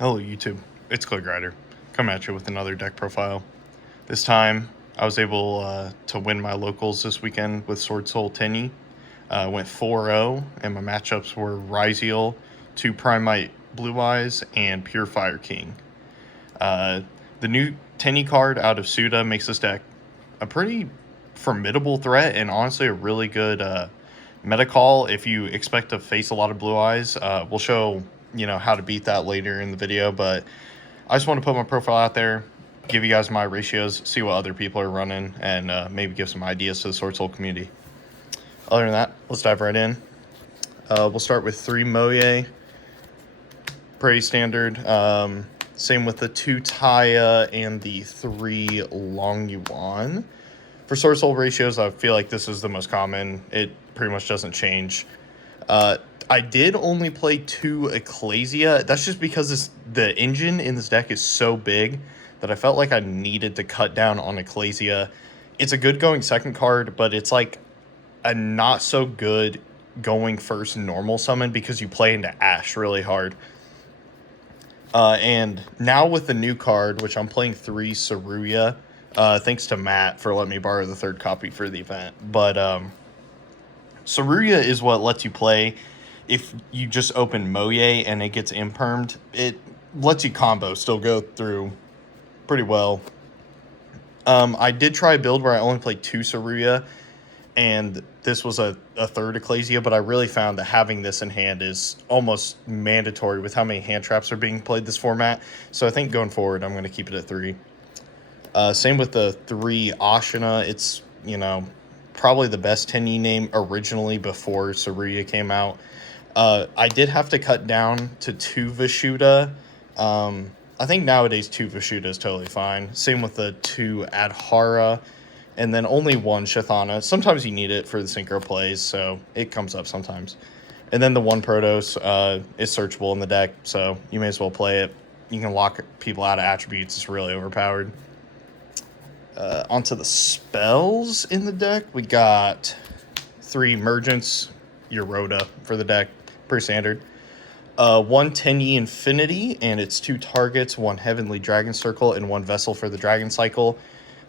Hello YouTube, it's Clay Grider, coming at you with another deck profile. This time, I was able to win my locals this weekend with Swordsoul Tenyi. Went 4-0, and my matchups were Ryziel, 2 Primite Blue Eyes, and Pure Fire King. The new Tenyi card out of SUDA makes this deck a pretty formidable threat, and honestly a really good meta call if you expect to face a lot of Blue Eyes. We'll show how to beat that later in the video, but I just want to put my profile out there, give you guys my ratios, see what other people are running, and maybe give some ideas to the Swordsoul community. Other than that, let's dive right in. We'll start with 3 Moye, pretty standard. Same with the 2 Taya and the 3 Long Yuan. For Swordsoul ratios, I feel like this is the most common. It pretty much doesn't change. I did only play 2 Ecclesia. That's just because the engine in this deck is so big that I felt like I needed to cut down on Ecclesia. It's a good going second card, but it's like a not so good going first normal summon because you play into Ash really hard. And now with the new card, which I'm playing 3 Saruya, thanks to Matt for letting me borrow the 3rd copy for the event. But Saruya is what lets you play. If you just open Moye and it gets impermed, it lets you combo still go through pretty well. I did try a build where I only played 2 Saruya, and this was a 3rd Ecclesia, but I really found that having this in hand is almost mandatory with how many hand traps are being played this format. So I think going forward, I'm going to keep it at 3. Same with the 3 Ashina. It's, probably the best Tenyi name originally before Saruya came out. I did have to cut down to 2 Vishuda. I think nowadays 2 Vishuda is totally fine. Same with the 2 Adhara, and then only 1 Shathana. Sometimes you need it for the synchro plays, so it comes up sometimes. And then the 1 Protos is searchable in the deck, so you may as well play it. You can lock people out of attributes. It's really overpowered. Onto the spells in the deck. We got 3 Emergence, Euroda for the deck. Pretty standard. 1 Tenyi Infinity, and it's 2 targets, 1 Heavenly Dragon Circle, and 1 Vessel for the Dragon Cycle.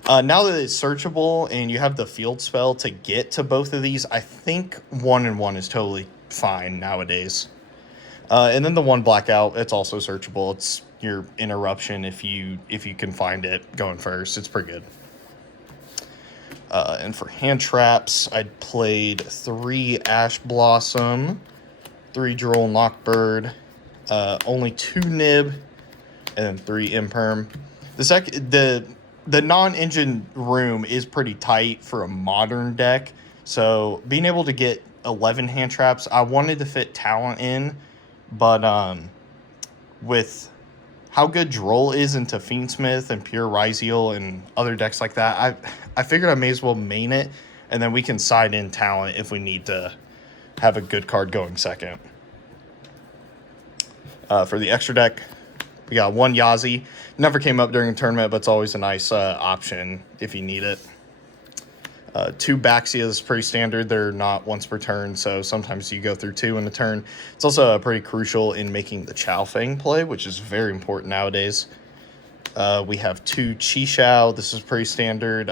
Now that it's searchable and you have the field spell to get to both of these, I think 1 and 1 is totally fine nowadays. And then the 1 Blackout, it's also searchable. It's your interruption if you can find it going first. It's pretty good. And for hand traps, I played 3 Ash Blossom, 3 Droll Lockbird, only 2 Nib, and then 3 Imperm. The non-engine room is pretty tight for a modern deck, so being able to get 11 hand traps, I wanted to fit Talent in, but with how good Droll is into Fiendsmith and Pure Ryziel and other decks like that, I figured I may as well main it, and then we can side in Talent if we need to have a good card going second. For the extra deck, we got 1 Yazi. Never came up during the tournament, but it's always a nice option if you need it. 2 Baxia is pretty standard. They're not once per turn, so sometimes you go through 2 in a turn. It's also pretty crucial in making the Chow Fang play, which is very important nowadays. We have 2 Chi-Shao. This is pretty standard.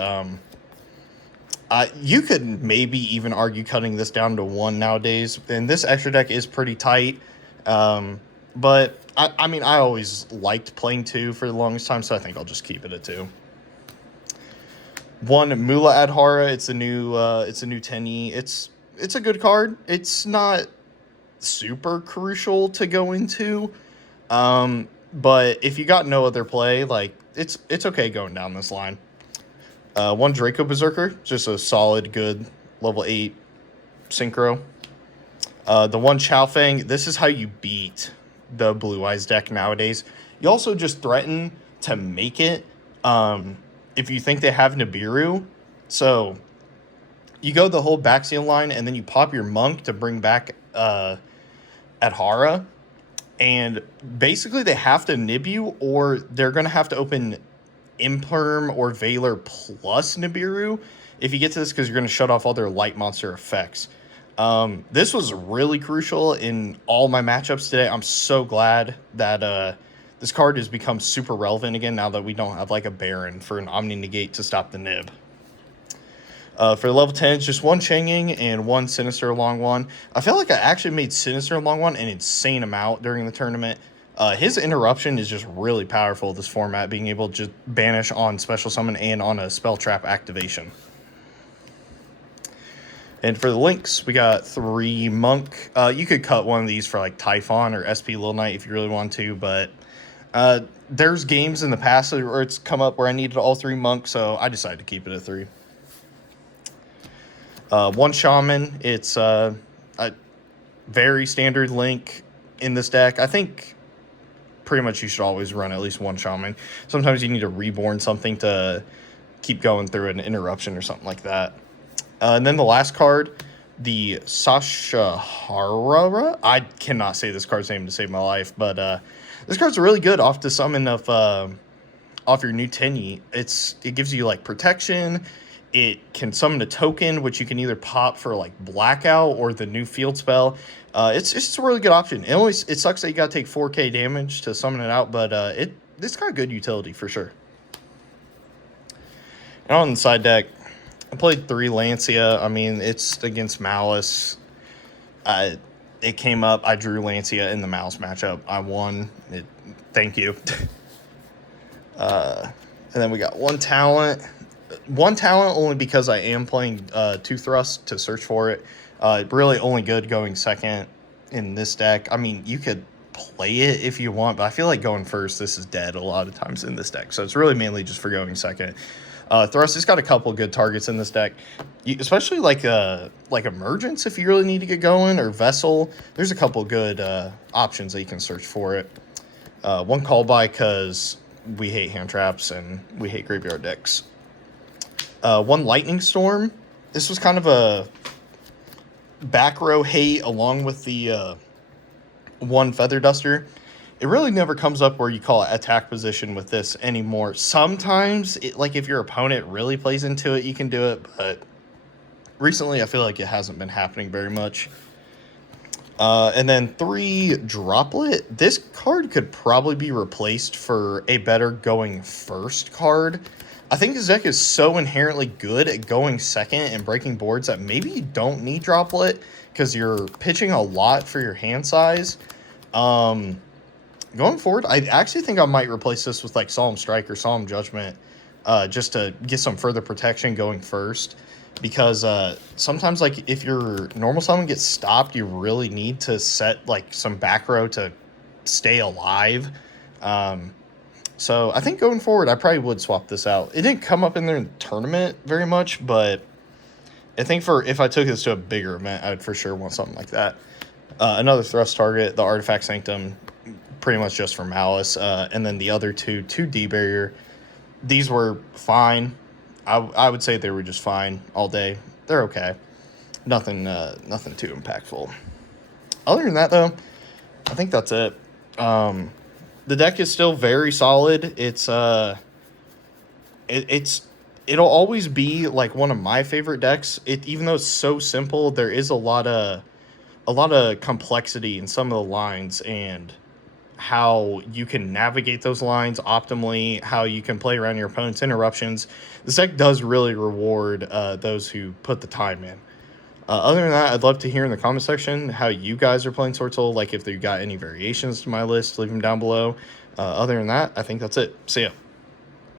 You could maybe even argue cutting this down to 1 nowadays, and this extra deck is pretty tight. But I mean, I always liked playing 2 for the longest time, so I think I'll just keep it at 2. 1 Mula Adhara. It's a new Tenyi. It's a good card. It's not super crucial to go into, but if you got no other play, like it's okay going down this line. 1 Draco Berserker, just a solid, good level 8 synchro. The 1 Chow Fang. This is how you beat the Blue Eyes deck nowadays. You also just threaten to make it if you think they have Nibiru. So you go the whole Baxian line, and then you pop your Monk to bring back Adhara. And basically they have to nib you, or they're going to have to open Imperm or Valor plus Nibiru if you get to this, because you're going to shut off all their light monster effects. This was really crucial in all my matchups today. I'm so glad that This card has become super relevant again now that we don't have like a Baron for an Omni Negate to stop the Nib. For level 10, it's just one Changing and one Sinister Long One. I feel like I actually made Sinister Long One an insane amount during the tournament. His interruption is just really powerful, this format, being able to just banish on special summon and on a spell trap activation. And for the links, we got 3 Monk. You could cut one of these for like Typhon or SP Lil Knight if you really want to, but there's games in the past where it's come up where I needed all 3 Monks, so I decided to keep it at 3. 1 Shaman. It's a very standard link in this deck. I think pretty much you should always run at least 1 Shaman. Sometimes you need to reborn something to keep going through an interruption or something like that. And then the last card, the Sashahara. I cannot say this card's name to save my life, but this card's really good off the summon of off your new Tenyi. It gives you like protection. It can summon a token, which you can either pop for like Blackout or the new field spell. It's a really good option. It sucks that you gotta take 4k damage to summon it out, but it's got good utility for sure. And on the side deck, I played 3 Lancia. I mean, it's against Malice. It came up. I drew Lancia in the Malice matchup. I won. Thank you. And then we got 1 talent. 1 talent only because I am playing 2 Thrust to search for it. Really only good going second in this deck. I mean, you could play it if you want, but I feel like going first, this is dead a lot of times in this deck. So it's really mainly just for going second. Thrust has got a couple good targets in this deck, especially like Emergence if you really need to get going, or Vessel. There's a couple good options that you can search for it. 1 Call By because we hate hand traps and we hate graveyard decks. 1 Lightning Storm. This was kind of a back row hate along with the 1 Feather Duster. It really never comes up where you call it attack position with this anymore. Sometimes, like if your opponent really plays into it, you can do it, but recently I feel like it hasn't been happening very much. And then 3 Droplet. This card could probably be replaced for a better going first card. I think this deck is so inherently good at going second and breaking boards that maybe you don't need Droplet because you're pitching a lot for your hand size. Going forward, I actually think I might replace this with like Solemn Strike or Solemn Judgment just to get some further protection going first. Because sometimes like if your normal summon gets stopped, you really need to set like some back row to stay alive. So I think going forward, I probably would swap this out. It didn't come up in the tournament very much, but I think if I took this to a bigger event, I would for sure want something like that. Another Thrust target, the Artifact Sanctum, pretty much just for Malice. And then the other 2 D-Barrier. These were fine. I would say they were just fine all day. They're okay. Nothing too impactful. Other than that, though, I think that's it. The deck is still very solid. It'll always be like one of my favorite decks. Even though it's so simple, there is a lot of complexity in some of the lines and how you can navigate those lines optimally, how you can play around your opponent's interruptions. This deck does really reward those who put the time in. Other than that, I'd love to hear in the comment section how you guys are playing Swordsoul. Like if you got any variations to my list, leave them down below. Other than that, I think that's it. See ya.